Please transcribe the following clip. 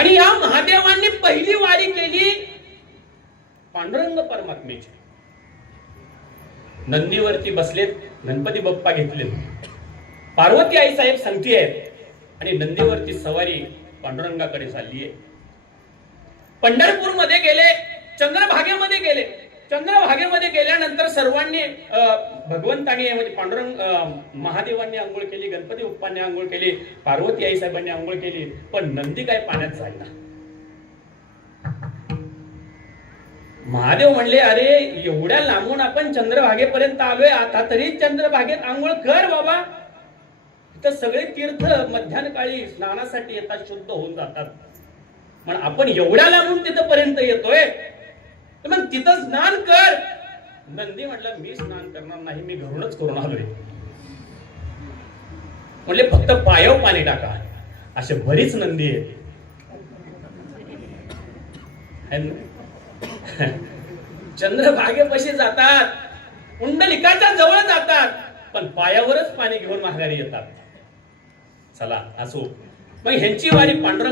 आणि या महादेवांनी पहिली वारी केली पांडुरंग परमात्मेची. नंदीवरती बसलेत, गणपती बाप्पा घेतलेत, पार्वती आई साहेब सांगती आहेत आणि नंदीवरती सवारी पांडुरंगाकडे चालली आहे. पंढरपूर मध्ये गेले, चंद्रभागेमध्ये गेले. चंद्रभागेमध्ये गेल्यानंतर सर्वांनी भगवंतांनी म्हणजे पांडुरंग महादेवांनी आंघोळ केली, गणपती बाप्पांनी आंघोळ केली, पार्वती आई साहेबांनी आंघोळ केली, पण नंदी काय पाण्यात जाईना. महादेव म्हणले, अरे एवढ्या लांबून आपण चंद्रभागेपर्यंत आलोय, आता तरी चंद्रभागेत आंघोळ कर बाबा. तर सगळे तीर्थ मध्यान काळी स्नानासाठी येतात, शुद्ध होऊन जातात, पण आपण एवढ्या लांबून तिथपर्यंत येतोय, तर मग तिथं स्नान कर. नंदी म्हटलं, मी स्नान करणार नाही, मी घरूनच करून आलोय. म्हणले फक्त पायावर पाणी टाका. असे बरीच नंदी आहेत. चंद्रभागेपाशी जातात, कुंडलिकाच्या जवळ जातात, पण पायावरच पाणी घेऊन माघारी येतात. चला असो, मग ह्यांची वारी पांडुरंग